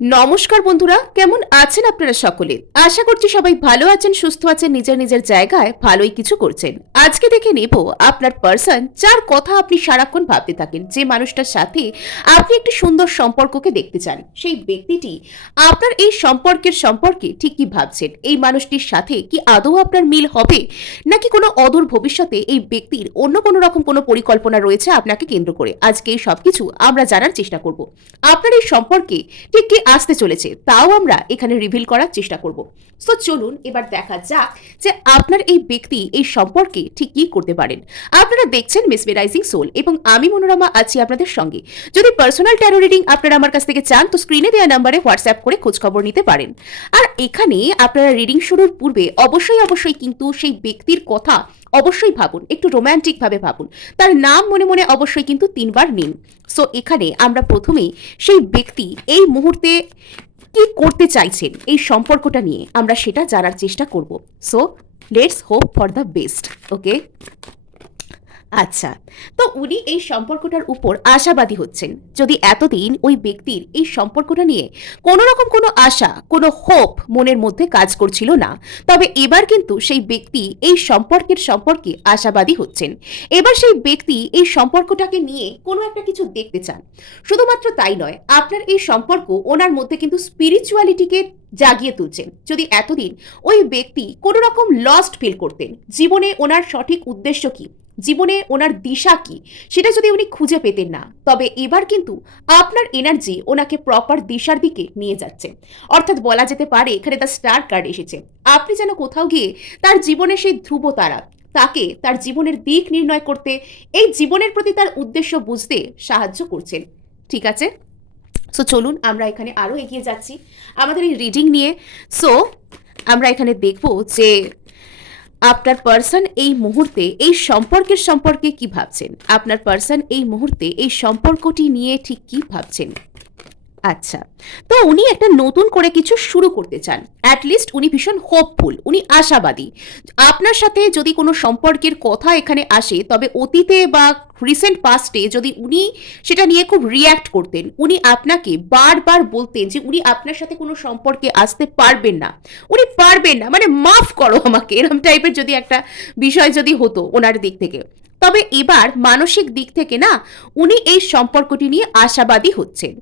নমস্কার বন্ধুরা, কেমন আছেন আপনারা সকলে? আশা করছি সবাই ভালো আছেন, সুস্থ আছেন, নিজের নিজের জায়গায় ভালোই কিছু করছেন। আজকে দেখে নেব আপনার পার্সন যার কথা আপনি সারাক্ষণ ভাবতে থাকেন, যে মানুষটার সাথে আপনি একটি সুন্দর সম্পর্ককে দেখতে চান, সেই ব্যক্তিটি আপনার এই সম্পর্কের সম্পর্কে ঠিক কি ভাবছেন। এই মানুষটির সাথে কি আদৌ আপনার মিল হবে, নাকি কোনো অদূর ভবিষ্যতে এই ব্যক্তির অন্য কোনো রকম কোনো পরিকল্পনা রয়েছে আপনাকে কেন্দ্র করে। আজকে এই সবকিছু আমরা জানার চেষ্টা করব। আপনার এই সম্পর্কে ঠিক কি আসতে চলেছে তাও আমরা এখানে রিভিল করার চেষ্টা করব। সো চলুন এবার দেখা যাক যে আপনার এই ব্যক্তি এই সম্পর্কে ঠিক কি করতে পারেন। আপনারা দেখছেন মেসমেরাইজিং সোল এবং আমি মনোরমা আছি আপনাদের সঙ্গে। যদি পার্সোনাল ট্যারো রিডিং আপনারা আমার কাছ থেকে চান তো স্ক্রিনে দেওয়া নাম্বারে হোয়াটসঅ্যাপ করে খোঁজখবর নিতে পারেন। আর এখানে আপনারা রিডিং শুরুর পূর্বে অবশ্যই কিন্তু সেই ব্যক্তির কথা অবশ্যই ভাবুন, একটু রোম্যান্টিক ভাবে ভাবুন, তার নাম মনে মনে অবশ্যই কিন্তু 3বার নিন। সো এখানে আমরা প্রথমেই সেই ব্যক্তি এই মুহূর্তে কি করতে চাইছেন এই সম্পর্কটা নিয়ে আমরা সেটা জানার চেষ্টা করব। So let's hope for the best. Okay, আচ্ছা, তো উনি এই সম্পর্কটার উপর আশাবাদী হচ্ছেন। যদি এতদিন ওই ব্যক্তির এই সম্পর্কটা নিয়ে কোনো রকম কোনো আশা, কোনো হোপ মনের মধ্যে কাজ করছিল না, তবে এবার কিন্তু সেই ব্যক্তি এই সম্পর্কে আশাবাদী হচ্ছেন। এবার সেই ব্যক্তি এই সম্পর্কটাকে নিয়ে কোনো একটা কিছু দেখতে চান। শুধুমাত্র তাই নয়, আপনার এই সম্পর্ক ওনার মধ্যে কিন্তু স্পিরিচুয়ালিটিকে জাগিয়ে তুলছেন। যদি এতদিন ওই ব্যক্তি কোনো রকম লস্ট ফিল করতেন, জীবনে ওনার সঠিক উদ্দেশ্য কি, জীবনে ওনার দিশা কি, সেটা যদি উনি খুঁজে পেতেন না, তবে এবার কিন্তু আপনার এনার্জি ওনাকে প্রপার দিশার দিকে নিয়ে যাচ্ছে। অর্থাৎ বলা যেতে পারে এখানে দ্য স্টার কার্ড এসেছে। আপনি যেন কোথাও গিয়ে তার জীবনে সেই ধ্রুব তারা, তাকে তার জীবনের দিক নির্ণয় করতে, এই জীবনের প্রতি তার উদ্দেশ্য বুঝতে সাহায্য করছেন। ঠিক আছে, সো চলুন আমরা এখানে আরও এগিয়ে যাচ্ছি আমাদের এই রিডিং নিয়ে। সো আমরা এখানে দেখব যে আপনার পার্সন এই মুহূর্তে এই সম্পর্কে কি ভাবছেন। আপনার পার্সন এই মুহূর্তে এই সম্পর্কটি নিয়ে ঠিক কি ভাবছেন। আচ্ছা, তো উনি একটা নতুন করে কিছু শুরু করতে চান। অ্যাটলিস্ট উনি ভীষণ হোপফুল, উনি আশাবাদী। আপনার সাথে যদি কোনো সম্পর্কের কথা এখানে আসে, তবে অতীতে বা রিসেন্ট পাস্টে যদি উনি সেটা নিয়ে খুব রিয়্যাক্ট করতেন, উনি আপনাকে বারবার বলতেন যে উনি আপনার সাথে কোনো সম্পর্কে আসতে পারবেন না, উনি পারবেন না, মানে মাফ করো আমাকে, এরকম টাইপের যদি একটা বিষয় যদি হতো ওনার দিক থেকে, তবে এবার মানসিক দিক থেকে না উনি এই সম্পর্কটি নিয়ে আশাবাদী হচ্ছেন।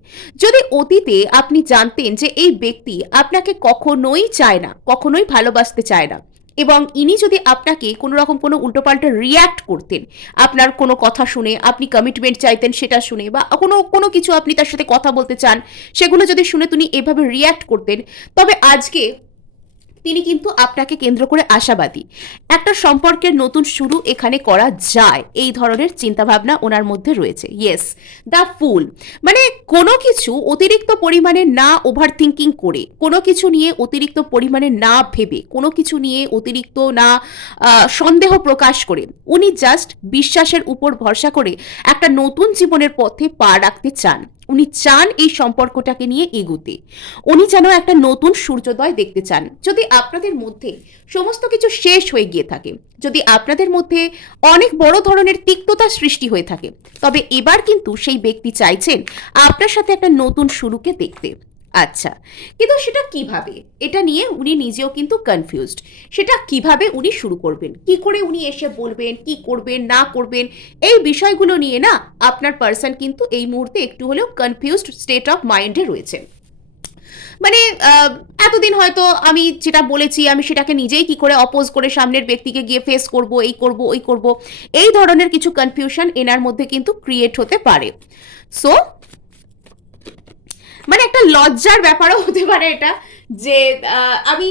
যদি অতীতে আপনি জানতেন যে এই ব্যক্তি আপনাকে কখনোই চায় না, কখনোই ভালোবাসতে চায় না, এবং ইনি যদি আপনাকে কোনো রকম কোনো উল্টোপাল্টা রিয়্যাক্ট করতেন, আপনার কোনো কথা শুনে আপনি কমিটমেন্ট চাইতেন সেটা শুনে, বা কোনো কোনো কিছু আপনি তার সাথে কথা বলতে চান সেগুলো যদি শুনে তিনি এভাবে রিয়্যাক্ট করতেন, তবে আজকে তিনি কিন্তু আপনাকে কেন্দ্র করে আশাবাদী। একটা সম্পর্কের নতুন শুরু এখানে করা যায়, এই ধরনের চিন্তাভাবনা ওনার মধ্যে রয়েছে। ইয়েস, দ্য ফুল, মানে কোনো কিছু অতিরিক্ত পরিমাণে না ওভার থিঙ্কিং করে, কোনো কিছু নিয়ে অতিরিক্ত পরিমাণে না ভেবে, কোনো কিছু নিয়ে অতিরিক্ত না সন্দেহ প্রকাশ করে, উনি জাস্ট বিশ্বাসের উপর ভরসা করে একটা নতুন জীবনের পথে পা রাখতে চান। উনি চান এই সম্পর্কটাকে নিয়ে এগোতে, উনি যেন একটা নতুন সূর্যোদয় দেখতে চান। যদি আপনাদের মধ্যে সমস্ত কিছু শেষ হয়ে গিয়ে থাকে, যদি আপনাদের মধ্যে অনেক বড় ধরনের তিক্ততা সৃষ্টি হয়ে থাকে, তবে এবার কিন্তু সেই ব্যক্তি চাইছেন আপনার সাথে একটা নতুন শুরুকে দেখতে। আচ্ছা, কিন্তু সেটা কিভাবে, এটা নিয়ে উনি নিজেও কিন্তু কনফিউজড। সেটা কিভাবে উনি শুরু করবেন, কি করে উনি এসে বলবেন, কি করবেন না করবেন, এই বিষয়গুলো নিয়ে না আপনার পার্সন কিন্তু এই মুহূর্তে একটু হলেও কনফিউজড স্টেট অফ মাইন্ডে রয়েছে। মানে এতদিন হয়তো আমি যেটা বলেছি আমি সেটাকে নিজেই কি করে অপোজ করে সামনের ব্যক্তিকে গিয়ে ফেস করব, এই করব ওই করব, এই ধরনের কিছু কনফিউশন এনার মধ্যে কিন্তু ক্রিয়েট হতে পারে। সো মানে একটা লজ্জার ব্যাপারও হতে পারে এটা, যে আমি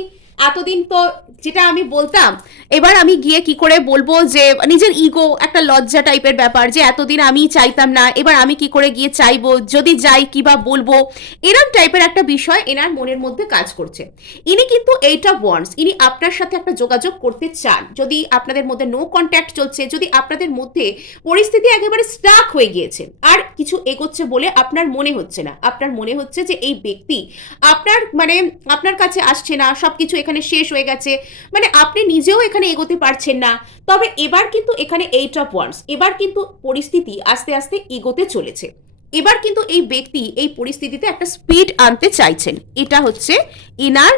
এতদিন তো যেটা আমি বলতাম, এবার আমি গিয়ে কি করে বলবো, যে নিজের ইগো একটা লজ্জা টাইপের ব্যাপার, যে এতদিন আমি চাইতাম না, এবার আমি কি করে গিয়ে চাইবো, যদি যাই কি বা বলবো, এরম টাইপের একটা বিষয় এনার মনের মধ্যে কাজ করছে। ইনি কিন্তু এইটা ওয়ান্টস, ইনি আপনার সাথে একটা যোগাযোগ করতে চান। যদি আপনাদের মধ্যে নো কন্ট্যাক্ট চলছে, যদি আপনাদের মধ্যে পরিস্থিতি একেবারে স্টাক হয়ে গিয়েছে, আর কিছু এগোচ্ছে বলে আপনার মনে হচ্ছে না, আপনার মনে হচ্ছে যে এই ব্যক্তি আপনার মানে আপনার কাছে আসছে না, সবকিছু এখানে শেষ হয়ে গেছে, মানে আপনি নিজেও এখানে এগোতে পারছেন না, তবে এবার কিন্তু এখানে এইট অফ ওয়ান্ডস, এবার কিন্তু পরিস্থিতি আস্তে আস্তে এগোতে চলেছে। এবার কিন্তু এই ব্যক্তি এই পরিস্থিতিতে একটা স্পিড আনতে চাইছেন, এটা হচ্ছে ইনার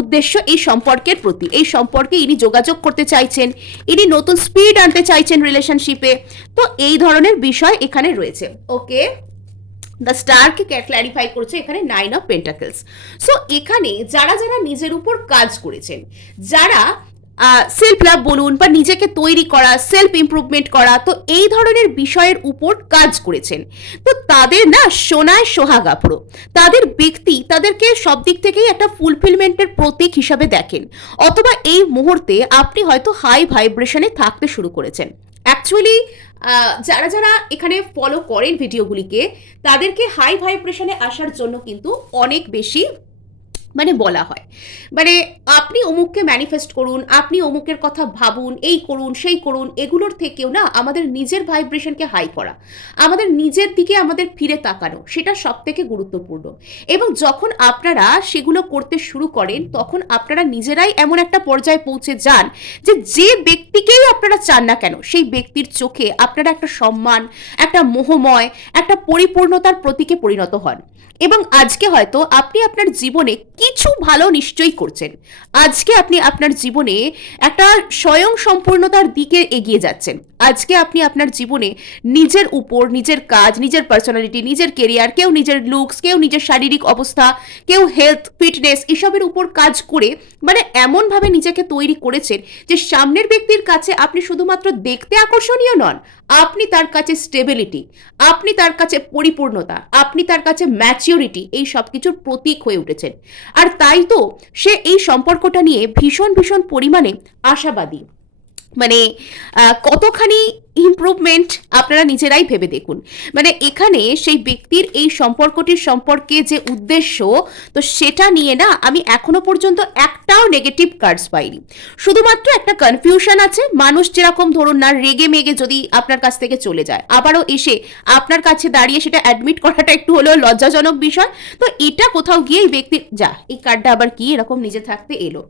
উদ্দেশ্য এই সম্পর্কের প্রতি। এই সম্পর্কে ইনি যোগাযোগ করতে চাইছেন, ইনি নতুন স্পিড আনতে চাইছেন রিলেশনশিপে। তো এই ধরনের বিষয় এখানে রয়েছে। ওকে, দ্য স্টারকে ক্ল্যারিফাই করছে এখানে 9 অফ পেন্টাকলস। সো এখানে যারা যারা নিজের উপর কাজ করেছেন, যারা সেলফ লাভ বলুন বা নিজেকে তৈরি করা, সেলফ ইমপ্রুভমেন্ট করা, তো এই ধরনের বিষয়ের উপর কাজ করেছেন, তো তাদের না সোনায় সোহাগা পুরো। তাদের ব্যক্তি তাদেরকে সব দিক থেকেই একটা ফুলফিলমেন্টের প্রতীক হিসাবে দেখেন, অথবা এই মুহূর্তে আপনি হয়তো হাই ভাইব্রেশনে থাকতে শুরু করেছেন। অ্যাকচুয়ালি যারা যারা এখানে ফলো করেন ভিডিওগুলিকে, তাদেরকে হাই ভাইব্রেশনে আসার জন্য কিন্তু অনেক বেশি মানে বলা হয়, মানে আপনি অমুককে ম্যানিফেস্ট করুন, আপনি অমুকের কথা ভাবুন, এই করুন সেই করুন, এগুলোর থেকেও না আমাদের নিজের ভাইব্রেশনকে হাই করা, আমাদের নিজের দিকে আমাদের ফিরে তাকানো, সেটা সব থেকে গুরুত্বপূর্ণ। এবং যখন আপনারা সেগুলো করতে শুরু করেন, তখন আপনারা নিজেরাই এমন একটা পর্যায়ে পৌঁছে যান যে যে ব্যক্তিকেই আপনারা চান না কেন, সেই ব্যক্তির চোখে আপনারা একটা সম্মান, একটা মোহময়, একটা পরিপূর্ণতার প্রতীকে পরিণত হন। এবং আজকে হয়তো আপনি আপনার জীবনে কিছু ভালো নিশ্চয়ই করছেন, আজকে আপনি আপনার জীবনে একটা স্বয়ং সম্পূর্ণতার দিকে এগিয়ে যাচ্ছেন। আজকে আপনি আপনার জীবনে নিজের উপর, নিজের কাজ, নিজের পার্সোনালিটি, নিজের কেরিয়ার, কেউ নিজের লুকস, কেউ নিজের শারীরিক অবস্থা, কেউ হেলথ ফিটনেস, এসবের উপর কাজ করে মানে এমনভাবে নিজেকে তৈরি করেছেন যে সামনের ব্যক্তির কাছে আপনি শুধুমাত্র দেখতে আকর্ষণীয় নন, আপনি তার কাছে স্টেবিলিটি, আপনি তার কাছে পরিপূর্ণতা, আপনি তার কাছে ম্যাচিউরিটি, এই সব কিছুর প্রতীক হয়ে উঠেছেন। আর তাই তো সে এই সম্পর্কটা নিয়ে ভীষণ ভীষণ পরিমাণে আশাবাদী। মানে কতখানি ইমপ্রুভমেন্ট আপনারা নিজেরাই ভেবে দেখুন। মানে এখানে সেই ব্যক্তির এই সম্পর্কটির সম্পর্কে যে উদ্দেশ্য, তো সেটা নিয়ে না আমি এখনো পর্যন্ত একটাও নেগেটিভ কার্ডস পাইনি। শুধুমাত্র একটা কনফিউশন আছে, মানুষ যেরকম ধরুন না রেগে মেগে যদি আপনার কাছ থেকে চলে যায়, আবারও এসে আপনার কাছে দাঁড়িয়ে সেটা অ্যাডমিট করাটা একটু হলেও লজ্জাজনক বিষয়। তো এটা কোথাও গিয়ে এই ব্যক্তির যা এই কার্ডটা আবার কি এরকম নিজে থাকতে এলো।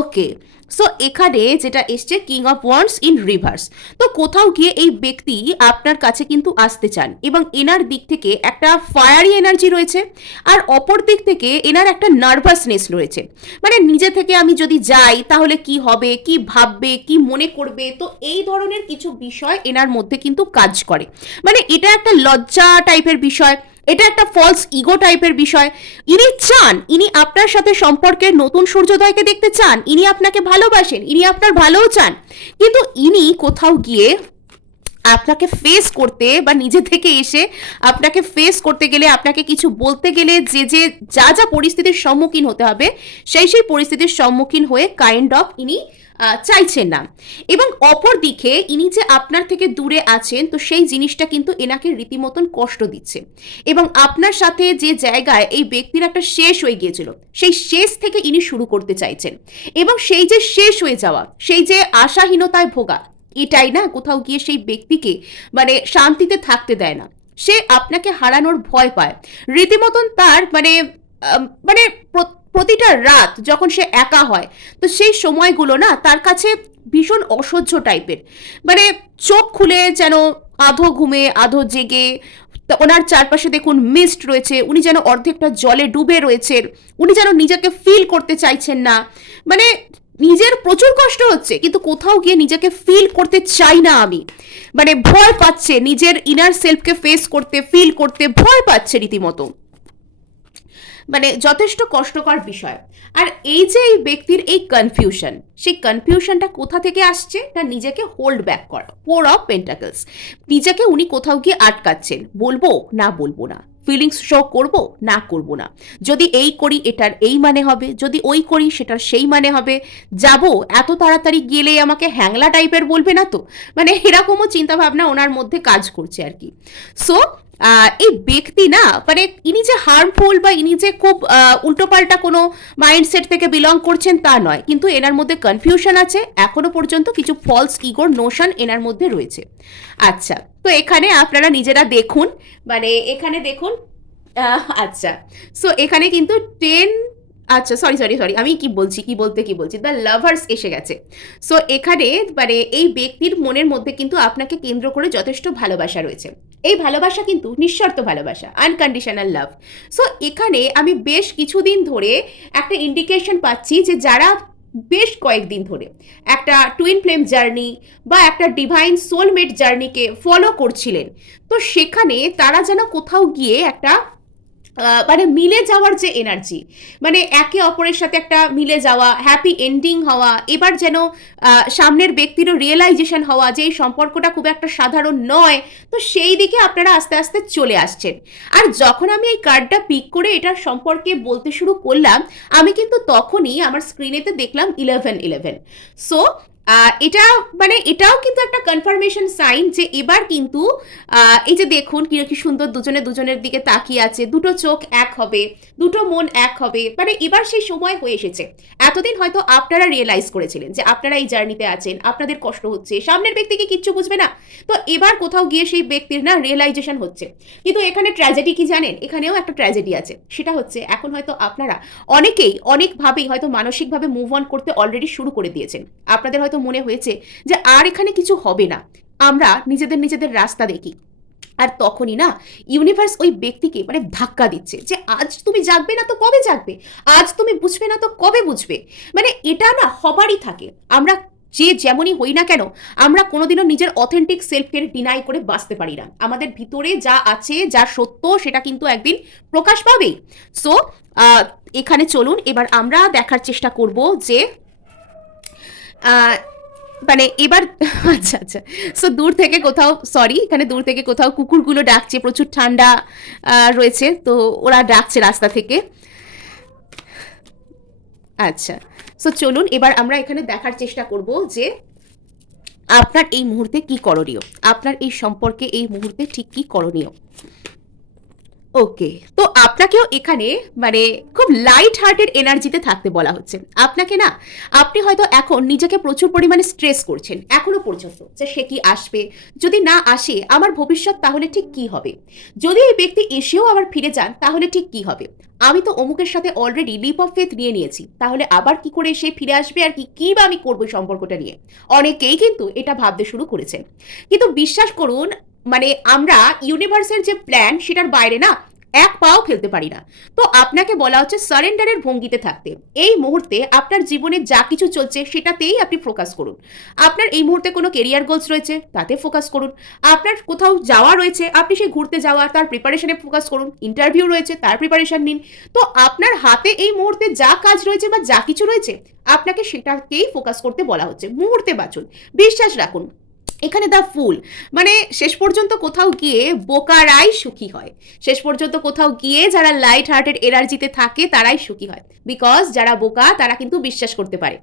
ওকে, সো এখানে যেটা এসছে king of wands in reverse. তো কোথাও গিয়ে এই ব্যক্তি আপনার কাছে কিন্তু আসতে চান, এবং এনার দিক থেকে একটা ফায়ারি এনার্জি রয়েছে, আর অপর দিক থেকে এনার একটা নার্ভাসনেস রয়েছে। মানে নিজে থেকে আমি যদি যাই তাহলে কি হবে, কি ভাববে, কি মনে করবে, তো এই ধরনের কিছু বিষয় এনার মধ্যে কিন্তু কাজ করে। মানে এটা একটা লজ্জা টাইপের বিষয়, এটা একটা ফলস ইগো টাইপের বিষয়। ইনি চান, ইনি আপনার সাথে সম্পর্কের নতুন সূর্যোদয়কে দেখতে চান, ইনি আপনাকে ভালোবাসেন, ইনি আপনার ভালোও চান, কিন্তু ইনি কোথাও গিয়ে আপনাকে ফেস করতে বা নিজে থেকে এসে আপনাকে ফেস করতে গেলে, আপনাকে কিছু বলতে গেলে যে যে যা যা পরিস্থিতির সম্মুখীন হতে হবে, সেই সেই পরিস্থিতির সম্মুখীন হয়ে কাইন্ড অফ ইনি চাইছেন না। এবং অপর দিকে ইনি যে আপনার থেকে দূরে আছেন, তো সেই জিনিসটা কিন্তু এনাকে রীতিমতন কষ্ট দিচ্ছে। এবং আপনার সাথে যে জায়গায় এই ব্যক্তির একটা শেষ হয়ে গিয়েছিল, সেই শেষ থেকে ইনি শুরু করতে চাইছেন। এবং সেই যে শেষ হয়ে যাওয়া, সেই যে আশাহীনতায় ভোগা, এটাই না কোথাও গিয়ে সেই ব্যক্তিকে মানে শান্তিতে থাকতে দেয় না। সে আপনাকে হারানোর ভয় পায় রীতিমতন। তার মানে মানে প্রতিটা রাত যখন সে একা হয়, তো সেই সময়গুলো না তার কাছে ভীষণ অসহ্য টাইপের। মানে চোখ খুলে যেন আধো ঘুমে আধো জেগে, ওনার চারপাশে দেখুন মিস্ট রয়েছে, উনি যেন অর্ধেকটা জলে ডুবে রয়েছেন, উনি যেন নিজেকে ফিল করতে চাইছেন না। মানে নিজের প্রচুর কষ্ট হচ্ছে, কিন্তু কোথাও গিয়ে নিজেকে ফিল করতে চাই না আমি। মানে ভয় পাচ্ছে নিজের ইনার সেলফকে ফেস করতে, ফিল করতে ভয় পাচ্ছে রীতিমতো। মানে যথেষ্ট কষ্টকর বিষয়। আর এই যে এই ব্যক্তির এই কনফিউশন, সেই কনফিউশনটা কোথা থেকে আসছে, না নিজেকে হোল্ড ব্যাক করা, 4 অফ পেন্টাকলস। নিজেকে উনি কোথাও গিয়ে আটকাচ্ছেন, বলবো না বলবো না, ফিলিংস শো করব না করব না, যদি এই করি এটার এই মানে হবে, যদি ওই করি সেটার সেই মানে হবে, যাব এত তাড়াতাড়ি গেলে আমাকে হ্যাংলা টাইপের বলবে না তো, মানে এরকমও চিন্তাভাবনা ওনার মধ্যে কাজ করছে আর কি। সো এই ব্যক্তি না মানে ইনি যে হার্মফুল বা ইনি যে খুব উল্টোপাল্টা কোনো মাইন্ডসেট থেকে বিলং করছেন তা নয়, কিন্তু এনার মধ্যে কনফিউশন আছে, এখনো পর্যন্ত কিছু ফলস ইগোর নোশন এনার মধ্যে রয়েছে। আচ্ছা, তো এখানে আপনারা নিজেরা দেখুন, মানে এখানে দেখুন আচ্ছা, সো এখানে কিন্তু 10 আচ্ছা, সরি, সরি, সরি। আমি কি বলছি? দ্য লাভার্স এসে গেছে। সো এখানে মানে এই ব্যক্তির মনের মধ্যে কিন্তু আপনাকে কেন্দ্র করে যথেষ্ট ভালোবাসা রয়েছে। এই ভালোবাসা কিন্তু নিঃশর্ত ভালোবাসা, আনকন্ডিশনাল লাভ। সো এখানে আমি বেশ কিছুদিন ধরে একটা ইন্ডিকেশন পাচ্ছি যে যারা বেশ কয়েকদিন ধরে একটা টুইন ফ্লেম জার্নি বা একটা ডিভাইন সোলমেট জার্নিকে ফলো করছিলেন, তো সেখানে তারা যেন কোথাও গিয়ে একটা মানে মিলে যাওয়ার যে এনার্জি, মানে একে অপরের সাথে একটা মিলে যাওয়া, হ্যাপি এন্ডিং হওয়া, এবার যেন সামনের ব্যক্তিরও রিয়েলাইজেশন হওয়া যে এই সম্পর্কটা খুব একটা সাধারণ নয়, তো সেই দিকে আপনারা আস্তে আস্তে চলে আসছেন। আর যখন আমি এই কার্ডটা পিক করে এটার সম্পর্কে বলতে শুরু করলাম, আমি কিন্তু তখনই আমার স্ক্রিনেতে দেখলাম 1111। সো এটা মানে এটাও কিন্তু একটা কনফার্মেশন সাইন যে এবার কিন্তু এই যে দেখুন কি কি সুন্দর দুজনে দুজনের দিকে তাকিয়ে আছে, দুটো চোখ এক হবে, দুটো মন এক হবে, মানে এবার সেই সময় হয়ে এসেছে। এতদিন হয়তো আপনারা রিয়েলাইজ করেছিলেন যে আপনারা এই জার্নিতে আছেন, আপনাদের কষ্ট হচ্ছে, সামনের ব্যক্তিকে কিচ্ছু বুঝবে না, তো এবার কোথাও গিয়ে সেই ব্যক্তির না রিয়েলাইজেশন হচ্ছে। কিন্তু এখানে ট্র্যাজেডি কি জানেন? এখানেও একটা ট্র্যাজেডি আছে, সেটা হচ্ছে এখন হয়তো আপনারা অনেকেই অনেকভাবেই হয়তো মানসিকভাবে মুভ অন করতে অলরেডি শুরু করে দিয়েছেন। আপনাদের হয়তো মনে হয়েছে যে আর এখানে কিছু হবে না, আমরা নিজেদের নিজেদের রাস্তা দেখি। আর তখনই না ইউনিভার্স ওই ব্যক্তিকে মানে ধাক্কা দিচ্ছে যে আজ তুমি জাগবে না তো কবে জাগবে, আজ তুমি বুঝবে না তো কবে বুঝবে। মানে এটা না হবারই থাকে। আমরা যে যেমনই হই না কেন, আমরা কোনোদিনও নিজের অথেন্টিক সেলফকে ডিনাই করে বাঁচতে পারি না। আমাদের ভিতরে যা আছে, যা সত্য, সেটা কিন্তু একদিন প্রকাশ পাবেই। সো এখানে চলুন এবার আমরা দেখার চেষ্টা করব যে মানে এবার আচ্ছা, আচ্ছা। সো দূর থেকে কোথাও, সরি, এখানে দূর থেকে কোথাও কুকুরগুলো ডাকছে, প্রচুর ঠান্ডা রয়েছে, তো ওরা ডাকছে রাস্তা থেকে। আচ্ছা, সো চলুন এবার আমরা এখানে দেখার চেষ্টা করব যে আপনার এই মুহূর্তে কি করণীয়, আপনার এই সম্পর্কে এই মুহূর্তে ঠিক কি করণীয়। ওকে, তো আপনাকেও এখানে মানে খুব লাইট হার্টেড এনার্জিতে থাকতে বলা হচ্ছে। আপনাকে না, আপনি হয়তো এখন নিজেকে প্রচুর পরিমাণে স্ট্রেস করছেন এখনো পর্যন্ত যে সে কি আসবে, যদি না আসে আমার ভবিষ্যৎ তাহলে ঠিক কি হবে, যদি এই ব্যক্তি এসেও আবার ফিরে যান তাহলে ঠিক কি হবে, আমি তো অমুকের সাথে অলরেডি লিপ অফ ফেথ নিয়ে নিয়েছি, তাহলে আবার কি করে সে ফিরে আসবে, আর কি কি বা আমি করবো সম্পর্কটা নিয়ে। অনেকেই কিন্তু এটা ভাবতে শুরু করেছেন, কিন্তু বিশ্বাস করুন মানে আমরা ইউনিভার্সের যে প্ল্যান সেটার বাইরে না এক পাও ফেলতে পারি না। তো আপনাকে বলা হচ্ছে সারেন্ডারের ভঙ্গিতে থাকতে। এই মুহূর্তে আপনার জীবনে যা কিছু চলছে সেটাতেই আপনি ফোকাস করুন। আপনার এই মুহূর্তে কোনো কেরিয়ার গোলস রয়েছে তাতে ফোকাস করুন, আপনার কোথাও যাওয়া রয়েছে আপনি সেই ঘুরতে যাওয়া তার প্রিপারেশনে ফোকাস করুন, ইন্টারভিউ রয়েছে তার প্রিপারেশন নিন। তো আপনার হাতে এই মুহূর্তে যা কাজ রয়েছে বা যা কিছু রয়েছে আপনাকে সেটাকেই ফোকাস করতে বলা হচ্ছে। মুহূর্তে বাঁচুন, বিশ্বাস রাখুন। এখানে দ্য ফুল মানে শেষ পর্যন্ত কোথাও গিয়ে বোকারাই সুখী হয়, শেষ পর্যন্ত কোথাও গিয়ে যারা লাইট হার্টেড এনার্জিতে থাকে তারাই সুখী হয়, বিকজ যারা বোকা তারা কিন্তু বিশ্বাস করতে পারে।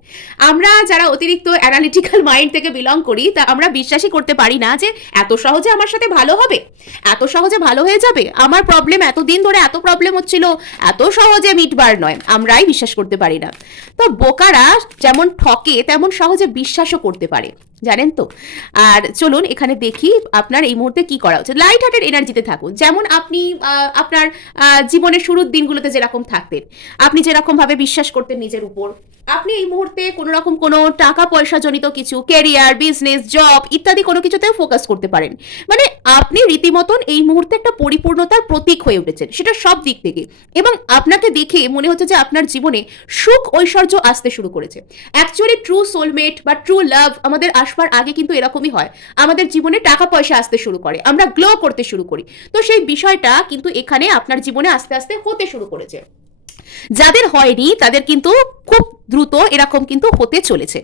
আমরা যারা অতিরিক্ত অ্যানালিটিক্যাল মাইন্ড থেকে বিলং করি তা আমরা বিশ্বাসই করতে পারি না যে এত সহজে আমার সাথে ভালো হবে, এত সহজে ভালো হয়ে যাবে, আমার প্রবলেম এতদিন ধরে এত প্রবলেম হচ্ছিল, এত সহজে মিটবার নয়, আমরাই বিশ্বাস করতে পারি না। তো বোকারা যেমন ঠকে তেমন সহজে বিশ্বাসও করতে পারে, জানেন তো। আর চলুন এখানে দেখি আপনার এই মুহূর্তে কি করা উচিত। লাইট হার্টেড এনার্জিতে থাকুন, যেমন আপনি আপনার জীবনের শুরুর দিনগুলোতে যেরকম থাকতেন, আপনি যেরকম ভাবে বিশ্বাস করতেন নিজের উপর, আপনি এই মুহূর্তে কোনো রকম কোনো টাকা পয়সা জনিত কিছু কেরিয়ার বিজনেস জব ইত্যাদি কোনো কিছুতেও ফোকাস করতে পারেন। মানে আপনি রীতিমতন এই মুহূর্তে একটা পরিপূর্ণতার প্রতীক হয়ে উঠেছেন, সেটা সব দিক থেকে। এবং আপনাকে দেখে মনে হচ্ছে যে আপনার জীবনে সুখ ঐশ্বর্য আসতে শুরু করেছে। অ্যাকচুয়ালি ট্রু সোলমেট বা ট্রু লাভ আমাদের আসবার আগে কিন্তু এরকমই হয়, আমাদের জীবনে টাকা পয়সা আসতে শুরু করে, আমরা গ্লো করতে শুরু করি। তো সেই বিষয়টা কিন্তু এখানে আপনার জীবনে আস্তে আস্তে হতে শুরু করেছে। যাদের হয়নি তাদের কিন্তু খুব দ্রুত এরকম কিন্তু হতে চলেছে।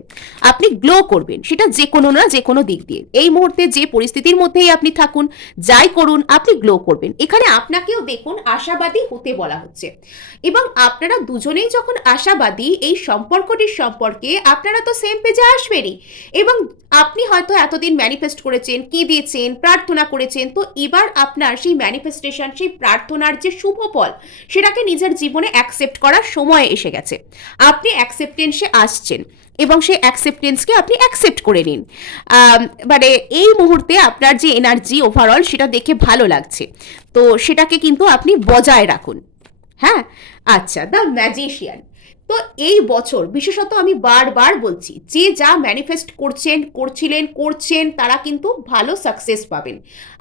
আপনি গ্লো করবেন, সেটা যে কোনো না যে কোনো দিক দিয়ে। এই মুহূর্তে যে পরিস্থিতির মধ্যেই আপনি থাকুন, যাই করুন, আপনি গ্লো করবেন। এখানে আপনাকেও দেখুন আশাবাদী হতে বলা হচ্ছে, এবং আপনারা দুজনেই যখন আশাবাদী এই সম্পর্কটির সম্পর্কে, আপনারা তো সেম পেজে আসবেনই। এবং আপনি হয়তো এতদিন ম্যানিফেস্ট করেছেন, কি দিয়েছেন, প্রার্থনা করেছেন, তো এবার আপনার সেই ম্যানিফেস্টেশন, সেই প্রার্থনার যে শুভ ফল, সেটাকে নিজের জীবনে অ্যাকসেপ্ট করার সময় এসে গেছে। আপনি অ্যাকসেপ্টেন্সে আসছেন এবং সেই অ্যাকসেপ্টেন্সকে আপনি অ্যাকসেপ্ট করে নিন। মানে এই মুহূর্তে আপনার যে এনার্জি ওভারঅল সেটা দেখে ভালো লাগছে, তো সেটাকে কিন্তু আপনি বজায় রাখুন। হ্যাঁ, আচ্ছা, দ্য ম্যাজিশিয়ান। তো এই বছর বিশেষত আমি বারবার বলছি, যে যা ম্যানিফেস্ট করছেন তারা কিন্তু ভালো সাকসেস পাবেন।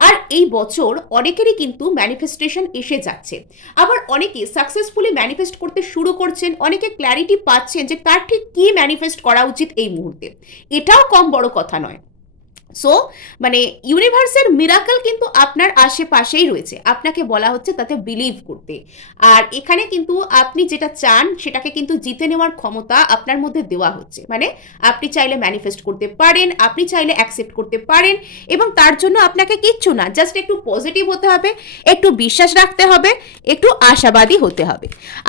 আর এই বছর অনেকেরই কিন্তু ম্যানিফেস্টেশন এসে যাচ্ছে, আবার অনেকে সাকসেসফুলি ম্যানিফেস্ট করতে শুরু করছেন, অনেকে ক্ল্যারিটি পাচ্ছেন যে তার ঠিক কী ম্যানিফেস্ট করা উচিত এই মুহূর্তে। এটাও কম বড় কথা নয়। সো মানে ইউনিভার্সের মিরাকল কিন্তু আপনার আশেপাশেই রয়েছে, আপনাকে বলা হচ্ছে তাতে বিলিভ করতে। আর এখানে কিন্তু আপনি যেটা চান সেটাকে কিন্তু জিতে নেওয়ার ক্ষমতা আপনার মধ্যে দেওয়া হচ্ছে। মানে আপনি চাইলে ম্যানিফেস্ট করতে পারেন, আপনি চাইলে অ্যাকসেপ্ট করতে পারেন, এবং তার জন্য আপনাকে কিচ্ছু না, জাস্ট একটু পজিটিভ হতে হবে, একটু বিশ্বাস রাখতে হবে, একটু আশাবাদী হতে হবে।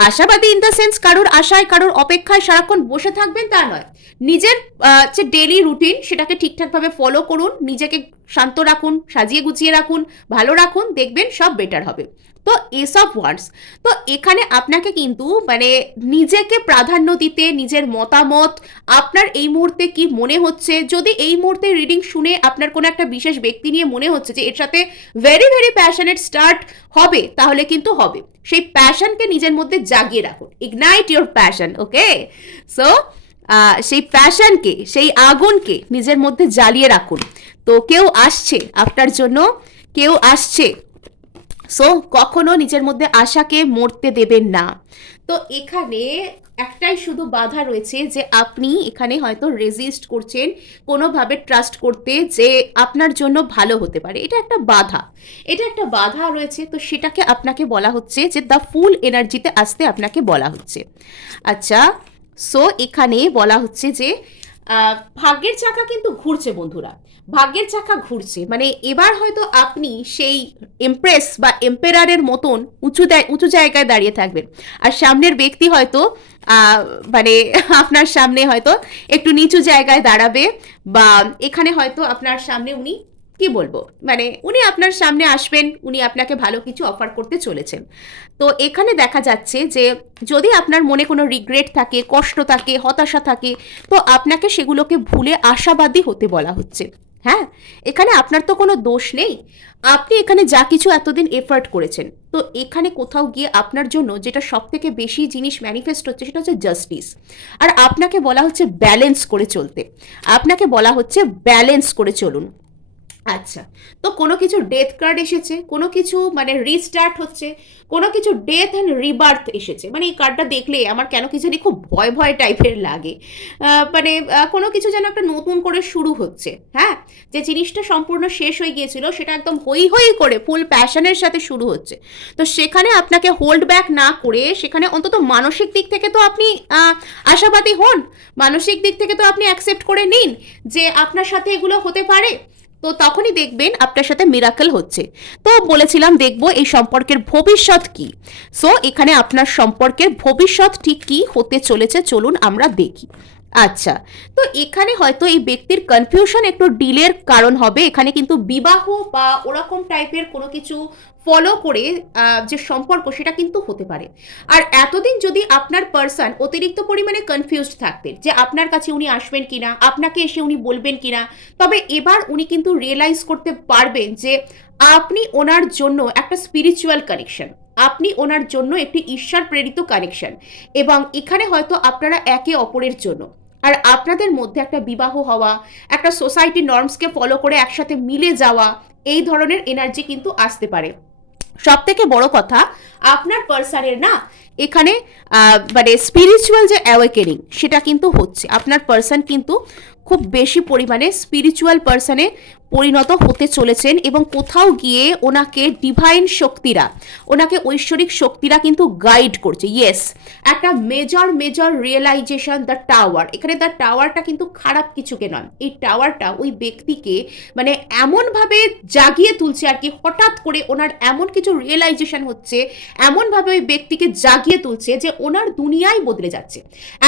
আশাবাদী ইন দ্য সেন্স কারোর আশায় কারোর অপেক্ষায় সারাক্ষণ বসে থাকবেন তা নয়। নিজের যে ডেলি রুটিন সেটাকে ঠিকঠাকভাবে ফলো করুন, নিজেকে শান্ত রাখুন, সাজিয়ে গুছিয়ে রাখুন, ভালো রাখুন, দেখবেন সব বেটার হবে। তো এসব ওয়ার্ডস, তো এখানে আপনাকে কিন্তু মানে নিজেকে প্রাধান্য দিতে, নিজের মতামত, আপনার এই মুহূর্তে কি মনে হচ্ছে, যদি এই মুহূর্তে রিডিং শুনে আপনার কোনো একটা বিশেষ ব্যক্তি নিয়ে মনে হচ্ছে যে এর সাথে ভেরি ভেরি প্যাশনেট স্টার্ট হবে, তাহলে কিন্তু হবে। সেই প্যাশনকে নিজের মধ্যে জাগিয়ে রাখুন, ignite your passion. Okay, so সেই প্যাশনকে, সেই আগুনকে নিজের মধ্যে জ্বালিয়ে রাখুন। তো কেউ আসছে আপনার জন্য, কেউ আসছে। সো কখনো নিজের মধ্যে আশাকে মরতে দেবেন না। তো এখানে একটাই শুধু বাধা রয়েছে, যে আপনি এখানে হয়তো রেজিস্ট করছেন কোনোভাবে ট্রাস্ট করতে যে আপনার জন্য ভালো হতে পারে। এটা একটা বাধা, এটা একটা বাধা রয়েছে। তো সেটাকে আপনাকে বলা হচ্ছে যে দ্য ফুল এনার্জিতে আসতে আপনাকে বলা হচ্ছে। আচ্ছা, সো এখানে বলা হচ্ছে যে ভাগ্যের চাকা কিন্তু ঘুরছে বন্ধুরা, ভাগ্যের চাকা ঘুরছে। মানে এবার হয়তো আপনি সেই এমপ্রেস বা এম্পেরারের মতন উঁচু জায়গায় দাঁড়িয়ে থাকবেন, আর সামনের ব্যক্তি হয়তো মানে আপনার সামনে হয়তো একটু নিচু জায়গায় দাঁড়াবে, বা এখানে হয়তো আপনার সামনে উনি কি বলবো, মানে উনি আপনার সামনে আসবেন, উনি আপনাকে ভালো কিছু অফার করতে চলেছেন। তো এখানে দেখা যাচ্ছে যে যদি আপনার মনে কোনো রিগ্রেট থাকে, কষ্ট থাকে, হতাশা থাকে, তো আপনাকে সেগুলোকে ভুলে আশাবাদী হতে বলা হচ্ছে। হ্যাঁ, এখানে আপনার তো কোনো দোষ নেই, আপনি এখানে যা কিছু এতদিন এফার্ট করেছেন, তো এখানে কোথাও গিয়ে আপনার জন্য যেটা সব থেকে বেশি জিনিস ম্যানিফেস্ট হচ্ছে সেটা হচ্ছে জাস্টিস। আর আপনাকে বলা হচ্ছে ব্যালেন্স করে চলতে, আপনাকে বলা হচ্ছে ব্যালেন্স করে চলুন। আচ্ছা, তো কোনো কিছু ডেথ কার্ড এসেছে, কোনো কিছু মানে রিস্টার্ট হচ্ছে, কোনো কিছু ডেথ অ্যান্ড রিবার্থ এসেছে। মানে এই কার্ডটা দেখলে আমার কেন কি জানি খুব ভয় ভয় টাইপের লাগে। মানে কোনো কিছু যেন একটা নতুন করে শুরু হচ্ছে। হ্যাঁ, যে জিনিসটা সম্পূর্ণ শেষ হয়ে গিয়েছিল সেটা একদম হই হই করে ফুল প্যাশনের সাথে শুরু হচ্ছে। তো সেখানে আপনাকে হোল্ড ব্যাক না করে, সেখানে অন্তত মানসিক দিক থেকে তো আপনি আশাবাদী হন, মানসিক দিক থেকে তো আপনি অ্যাকসেপ্ট করে নিন যে আপনার সাথে এগুলো হতে পারে। তো তখনই দেখবেন আপনার সাথে মিরাকেল হচ্ছে। তো বলেছিলাম দেখব এই সম্পর্কের ভবিষ্যৎ কি। সো এখানে আপনার সম্পর্কের ভবিষ্যৎ ঠিক কি হতে চলেছে, চলুন আমরা দেখি। আচ্ছা, তো এখানে হয়তো এই ব্যক্তির কনফিউশন একটু ডিলের কারণ হবে। এখানে কিন্তু বিবাহ বা ওরকম টাইপের কোনো কিছু ফলো করে যে সম্পর্ক সেটা কিন্তু হতে পারে। আর এতদিন যদি আপনার পার্সন অতিরিক্ত পরিমাণে কনফিউজড থাকতেন যে আপনার কাছে উনি আসবেন কিনা, আপনাকে এসে উনি বলবেন কিনা, তবে এবার উনি কিন্তু রিয়েলাইজ করতে পারবেন যে আপনি ওনার জন্য একটা স্পিরিচুয়াল কানেকশন, আপনি ওনার জন্য একটি ঈশ্বর প্রেরিত কানেকশন, এবং এখানে হয়তো আপনারা একে অপরের জন্য, আর আপনাদের মধ্যে একটা বিবাহ হওয়া, একটা সোসাইটি নর্মসকে ফলো করে একসাথে মিলে যাওয়া, এই ধরনের এনার্জি কিন্তু আসতে পারে। সব থেকে বড় কথা, আপনার পার্সনের না এখানে মানে স্পিরিচুয়াল যে অ্যাওয়েকেনিং সেটা কিন্তু হচ্ছে। আপনার পার্সন কিন্তু খুব বেশি পরিমাণে স্পিরিচুয়াল পার্সনে পরিণত হতে চলেছেন, এবং কোথাও গিয়ে ওনাকে ডিভাইন শক্তিরা, ওনাকে ঐশ্বরিক শক্তিরা কিন্তু গাইড করছে। ইয়েস, একটা major major realization, the tower. এখানে দ্য টাওয়ারটা কিন্তু খারাপ কিছুকে নয়, এই টাওয়ারটা ওই ব্যক্তিকে মানে এমনভাবে জাগিয়ে তুলছে আর কি, হঠাৎ করে ওনার এমন কিছু রিয়েলাইজেশন হচ্ছে, এমনভাবে ওই ব্যক্তিকে জাগিয়ে তুলছে যে ওনার দুনিয়াই বদলে যাচ্ছে।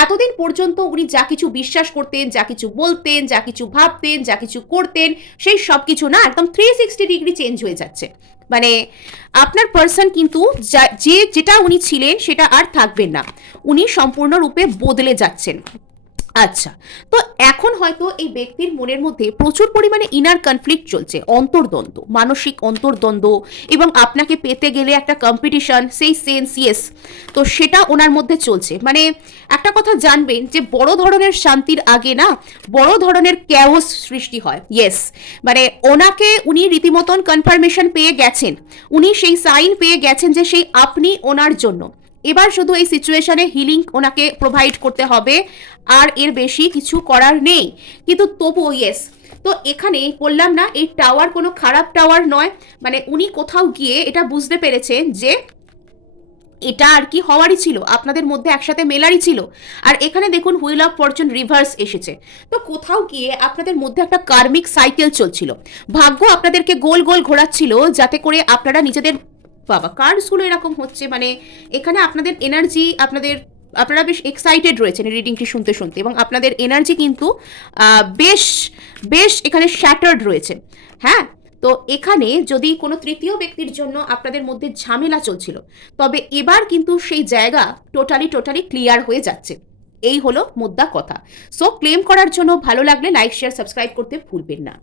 এতদিন পর্যন্ত উনি যা কিছু বিশ্বাস করতেন, যা কিছু বলতেন, যা কিছু ভাবতেন, যা কিছু করতেন, সেই সব কিছু না একদম 360 ডিগ্রি চেঞ্জ হয়ে যাচ্ছে। মানে আপনার পার্সন কিন্তু যেটা উনি ছিলেন সেটা আর থাকবেন না, উনি সম্পূর্ণরূপে বদলে যাচ্ছেন। আচ্ছা, তো এখন হয়তো এই ব্যক্তির মনের মধ্যে প্রচুর পরিমাণে ইনার কনফ্লিক্ট চলছে, অন্তর্দ্বন্দ্ব, মানসিক অন্তর্দ্বন্দ্ব, এবং আপনাকে পেতে গেলে একটা কম্পিটিশন, সেই সেন্স, ইয়েস। তো সেটা ওনার মধ্যে চলছে। মানে একটা কথা জানবেন যে বড় ধরনের শান্তির আগে না বড় ধরনের ক্যাওস সৃষ্টি হয়, ইয়েস। মানে ওনাকে উনি রীতিমতন কনফার্মেশন পেয়ে গেছেন, উনি সেই সাইন পেয়ে গেছেন যে সেই আপনি ওনার জন্য। এবার শুধু এই সিচুয়েশনে হিলিং ওনাকে প্রোভাইড করতে হবে, আর এর বেশি কিছু করার নেই। কিন্তু তবুও ইয়েস, তো এখানে বললাম না এই টাওয়ার কোনো খারাপ টাওয়ার নয়। মানে উনি কোথাও গিয়ে এটা বুঝতে পেরেছেন যে এটা আর কি হওয়ারই ছিল, আপনাদের মধ্যে একসাথে মেলারই ছিল। আর এখানে দেখুন হুইল অফ ফরচুন রিভার্স এসেছে। তো কোথাও গিয়ে আপনাদের মধ্যে একটা কার্মিক সাইকেল চলছিল, ভাগ্য আপনাদেরকে গোল গোল ঘোরাচ্ছিল যাতে করে আপনারা নিজেদের, বাবা কার্ডসগুলো এরকম হচ্ছে, মানে এখানে আপনাদের এনার্জি, আপনারা বেশ এক্সাইটেড রয়েছেন রিডিংটি শুনতে শুনতে, এবং আপনাদের এনার্জি কিন্তু বেশ বেশ এখানে শ্যাটার্ড রয়েছে। হ্যাঁ, তো এখানে যদি কোনো তৃতীয় ব্যক্তির জন্য আপনাদের মধ্যে ঝামেলা চলছিল, তবে এবার কিন্তু সেই জায়গা টোটালি টোটালি ক্লিয়ার হয়ে যাচ্ছে। এই হলো মোদ্দা কথা। সো ক্লেম করার জন্য ভালো লাগলে লাইক, শেয়ার, সাবস্ক্রাইব করতে ভুলবেন না।